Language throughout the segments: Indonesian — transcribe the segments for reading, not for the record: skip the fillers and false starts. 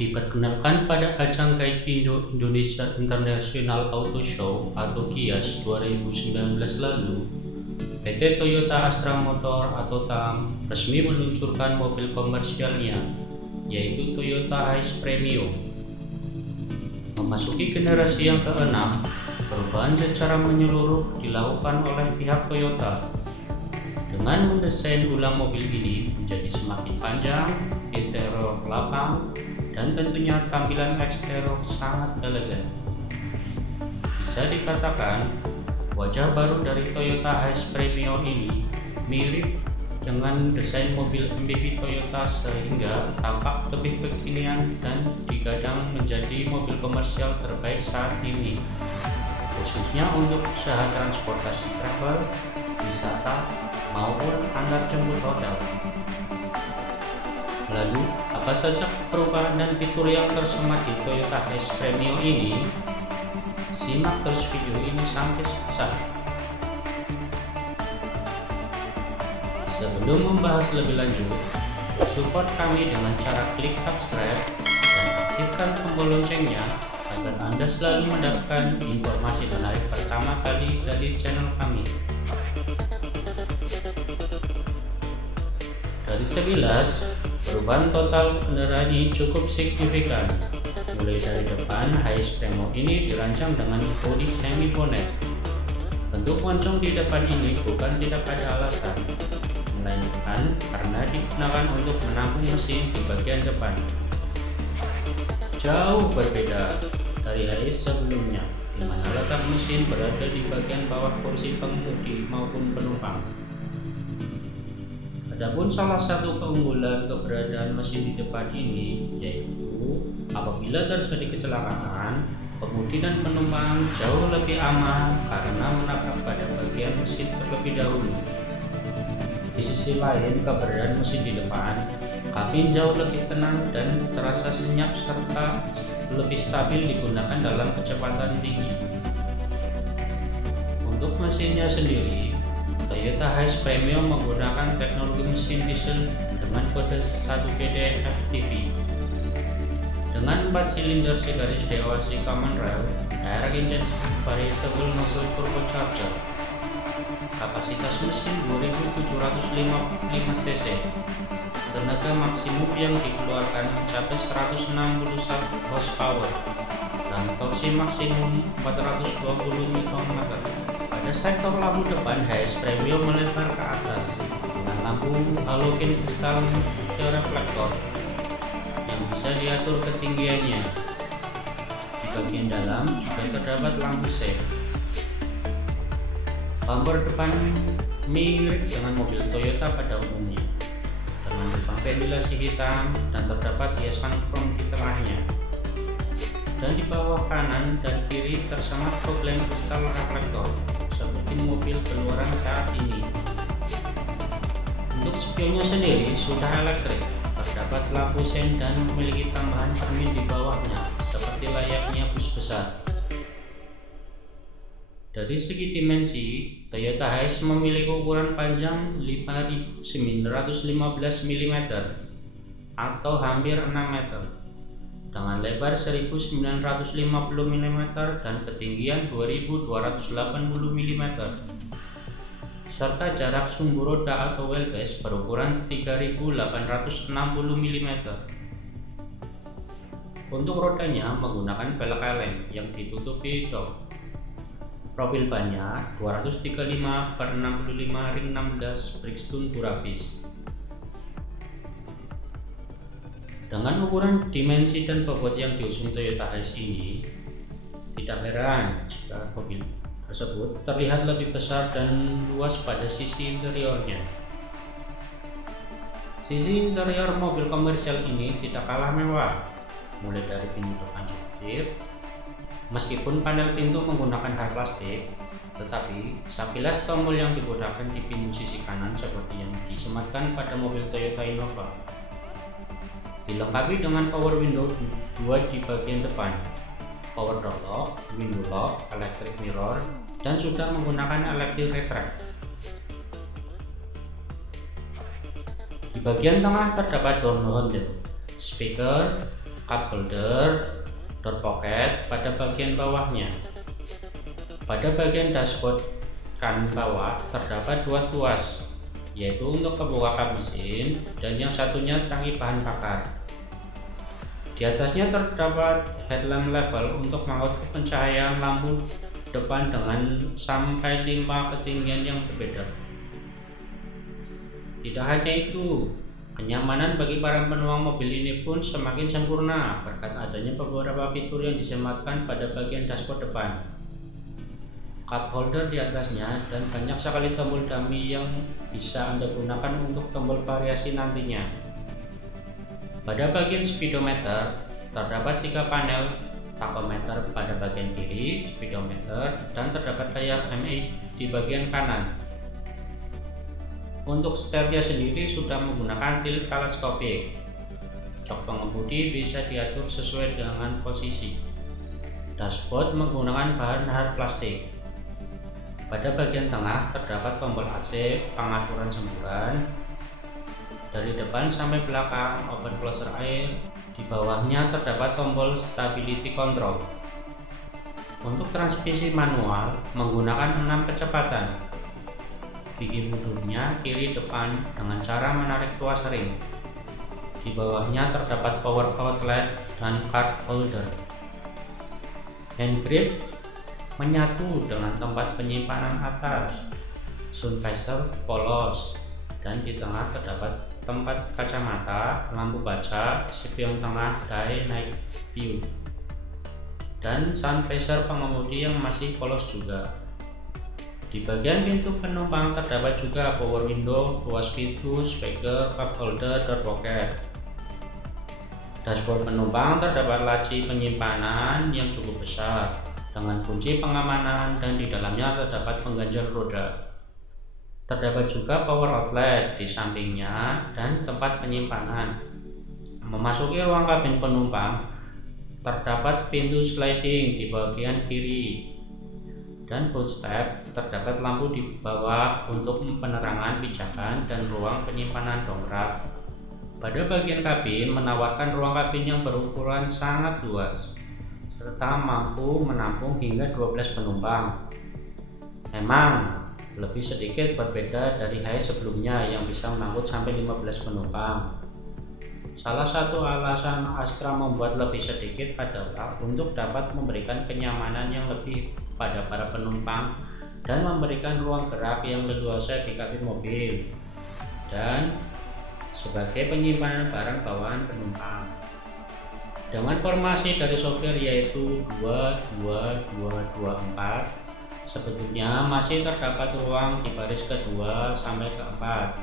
Diperkenalkan pada ajang Gaikindo Indonesia International Auto Show atau GIAS 2019 lalu, PT Toyota Astra Motor atau TAM resmi meluncurkan mobil komersialnya, yaitu Toyota Hiace Premio. Memasuki generasi yang ke-6, perubahan secara menyeluruh dilakukan oleh pihak Toyota dengan mendesain ulang mobil ini menjadi semakin panjang, interior lapang, dan tentunya tampilan eksterior sangat elegan. Bisa dikatakan, wajah baru dari Toyota Hiace Premio ini mirip dengan desain mobil MPV Toyota sehingga tampak lebih kekinian dan digadang menjadi mobil komersial terbaik saat ini, khususnya untuk usaha transportasi travel, wisata, maupun antar jemput hotel. Lalu, apa saja perubahan dan fitur yang tersemat di Toyota Hiace Premio ini? Simak terus video ini sampai selesai. Sebelum membahas lebih lanjut, support kami dengan cara klik subscribe dan aktifkan tombol loncengnya agar Anda selalu mendapatkan informasi menarik pertama kali dari channel kami. Dari sekilas, perubahan total kendaraan ini cukup signifikan. Mulai dari depan, Hiace Premio ini dirancang dengan bodi semi bonet. Bentuk moncong di depan ini bukan tidak ada alasan, melainkan karena digunakan untuk menampung mesin di bagian depan. Jauh berbeda dari Hiace sebelumnya, di mana letak mesin berada di bagian bawah kursi pengemudi maupun penumpang. Adapun salah satu keunggulan keberadaan mesin di depan ini yaitu apabila terjadi kecelakaan, pengemudi dan penumpang jauh lebih aman karena menabrak pada bagian mesin terlebih dahulu. Di sisi lain, keberadaan mesin di depan, kabin jauh lebih tenang dan terasa senyap serta lebih stabil digunakan dalam kecepatan tinggi. Untuk mesinnya sendiri, Toyota Hiace Premio menggunakan teknologi mesin diesel dengan kode 1GT FTV. Dengan 4 silinder segaris DOHC common rail, direct injection variable nozzle turbocharger. Kapasitas mesin 2755 cc. Tenaga maksimum yang dikeluarkan mencapai 161 horsepower dan torsi maksimum 420 Nm. Pada sektor lampu depan, Hiace Premio melebar ke atas dengan lampu halogen kristal reflektor yang bisa diatur ketinggiannya. Di bagian dalam juga terdapat lampu shade. Bumper depan mirip dengan mobil Toyota pada umumnya, dengan depan ventilasi hitam dan terdapat hiasan krom di tengahnya. Dan di bawah kanan dan kiri tersemat problem kristal reflektor seperti mobil keluaran saat ini. Untuk spionnya sendiri sudah elektrik, terdapat lampu sen dan memiliki tambahan cermin di bawahnya seperti layaknya bus besar. Dari segi dimensi, Toyota Hiace memiliki ukuran panjang 5.915 mm atau hampir 6 meter, dengan lebar 1.950 mm dan ketinggian 2.280 mm, serta jarak sumbu roda atau wheelbase berukuran 3.860 mm. Untuk rodanya menggunakan velg kaleng yang ditutupi dok. Profil bannya 235/65 ring 16 Bridgestone Durapis. Dengan ukuran, dimensi, dan bobot yang diusung Toyota Hiace ini, tidak heran jika mobil tersebut terlihat lebih besar dan luas pada sisi interiornya. Sisi interior mobil komersial ini tidak kalah mewah, mulai dari pintu depan supir. Meskipun panel pintu menggunakan hard plastik, tetapi sekilas tombol yang digunakan di pintu sisi kanan seperti yang disematkan pada mobil Toyota Innova. Dilengkapi dengan power window 2 di bagian depan, power door lock, window lock, electric mirror, dan sudah menggunakan electric retract. Di bagian tengah terdapat door handle, speaker, cup holder, door pocket pada bagian bawahnya. Pada bagian dashboard kanan bawah terdapat dua tuas, yaitu untuk pembuka kap mesin dan yang satunya tangki bahan bakar. Di atasnya terdapat headlamp level untuk mengatur pencahayaan lampu depan dengan sampai 5 ketinggian yang berbeda. Tidak hanya itu, kenyamanan bagi para penumpang mobil ini pun semakin sempurna berkat adanya beberapa fitur yang disematkan pada bagian dashboard depan. Cup holder di atasnya dan banyak sekali tombol dummy yang bisa Anda gunakan untuk tombol variasi nantinya. Pada bagian speedometer terdapat 3 panel, tachometer pada bagian kiri, speedometer, dan terdapat layar MI di bagian kanan. Untuk setirnya sendiri sudah menggunakan tilt teleskopik. Jok pengemudi bisa diatur sesuai dengan posisi. Dashboard menggunakan bahan hard plastik. Pada bagian tengah terdapat tombol AC, pengaturan semburan. Dari depan sampai belakang, open closer air. Di bawahnya terdapat tombol stability control. Untuk transmisi manual menggunakan 6 kecepatan. Gigi mundurnya kiri depan dengan cara menarik tuas ring. Di bawahnya terdapat power outlet dan card holder. Handgrip menyatu dengan tempat penyimpanan atas. Sun visor polos dan di tengah terdapat tempat kacamata, lampu baca, spion tengah, night view, dan sun visor pengemudi yang masih polos juga. Di bagian pintu penumpang terdapat juga power window, tuas pintu, speaker, cup holder, door pocket. Dashboard penumpang terdapat laci penyimpanan yang cukup besar dengan kunci pengamanan dan di dalamnya terdapat pengganjal roda. Terdapat juga power outlet di sampingnya dan tempat penyimpanan. Memasuki ruang kabin penumpang terdapat pintu sliding di bagian kiri dan footstep. Terdapat lampu di bawah untuk penerangan pijakan dan ruang penyimpanan dongkrak. Pada bagian kabin menawarkan ruang kabin yang berukuran sangat luas serta mampu menampung hingga 12 penumpang. Memang lebih sedikit berbeda dari HS sebelumnya yang bisa mengangkut sampai 15 penumpang. Salah satu alasan Astra membuat lebih sedikit adalah untuk dapat memberikan kenyamanan yang lebih pada para penumpang dan memberikan ruang gerak yang leluasa di kabin mobil dan sebagai penyimpanan barang bawaan penumpang. Dengan formasi dari sopir yaitu 2-2-2-2-4, sebetulnya masih terdapat ruang di baris kedua sampai keempat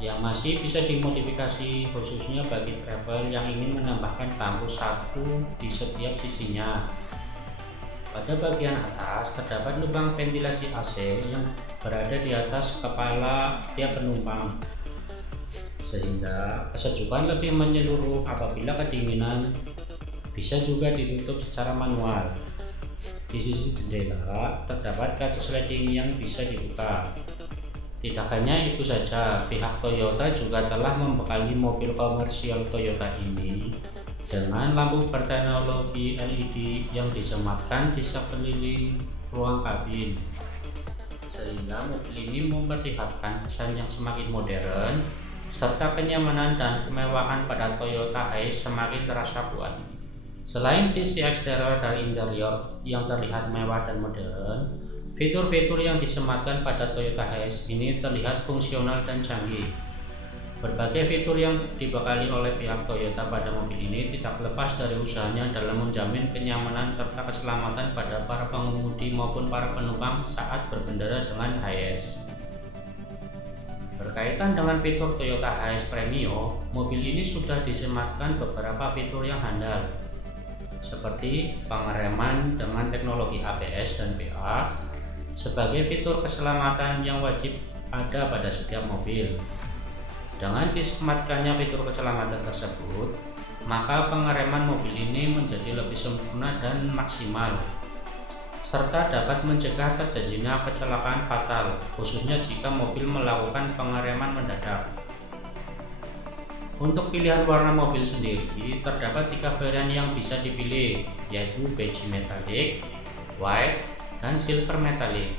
yang masih bisa dimodifikasi khususnya bagi travel yang ingin menambahkan bangku satu di setiap sisinya. Pada bagian atas terdapat lubang ventilasi AC yang berada di atas kepala tiap penumpang, sehingga kesejukan lebih menyeluruh. Apabila kedinginan bisa juga ditutup secara manual. Di sisi jendela terdapat kaca sliding yang bisa dibuka. Tidak hanya itu saja, pihak Toyota juga telah membekali mobil komersial Toyota ini dengan lampu berteknologi LED yang disematkan di sekeliling ruang kabin, sehingga mobil ini memperlihatkan kesan yang semakin modern serta kenyamanan dan kemewahan pada Toyota Hiace semakin terasa kuat. Selain sisi eksterior dan interior yang terlihat mewah dan modern, fitur-fitur yang disematkan pada Toyota Hiace ini terlihat fungsional dan canggih. Berbagai fitur yang dibekali oleh pihak Toyota pada mobil ini tidak lepas dari usahanya dalam menjamin kenyamanan serta keselamatan pada para pengemudi maupun para penumpang saat berkendara dengan Hiace. Berkaitan dengan fitur Toyota Hiace Premio, mobil ini sudah disematkan beberapa fitur yang handal, seperti pengereman dengan teknologi ABS dan PA sebagai fitur keselamatan yang wajib ada pada setiap mobil. Dengan disematkannya fitur keselamatan tersebut, maka pengereman mobil ini menjadi lebih sempurna dan maksimal, serta dapat mencegah terjadinya kecelakaan fatal, khususnya jika mobil melakukan pengereman mendadak. Untuk pilihan warna mobil sendiri, terdapat 3 varian yang bisa dipilih, yaitu beige metallic, white, dan silver metallic.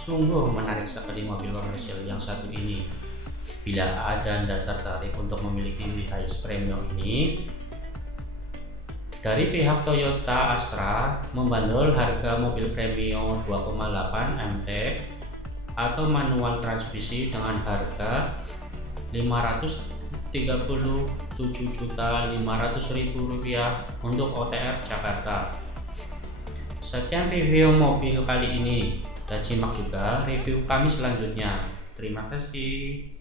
Sungguh menarik sekali mobil komersial yang satu ini. Bila Anda tertarik untuk memiliki Hiace Premium ini, dari pihak Toyota Astra membandrol harga mobil premium 2,8 MT atau manual transmisi dengan harga Rp537.500.000 untuk OTR Jakarta. Sekian review mobil kali ini, dan simak juga review kami selanjutnya. Terima kasih.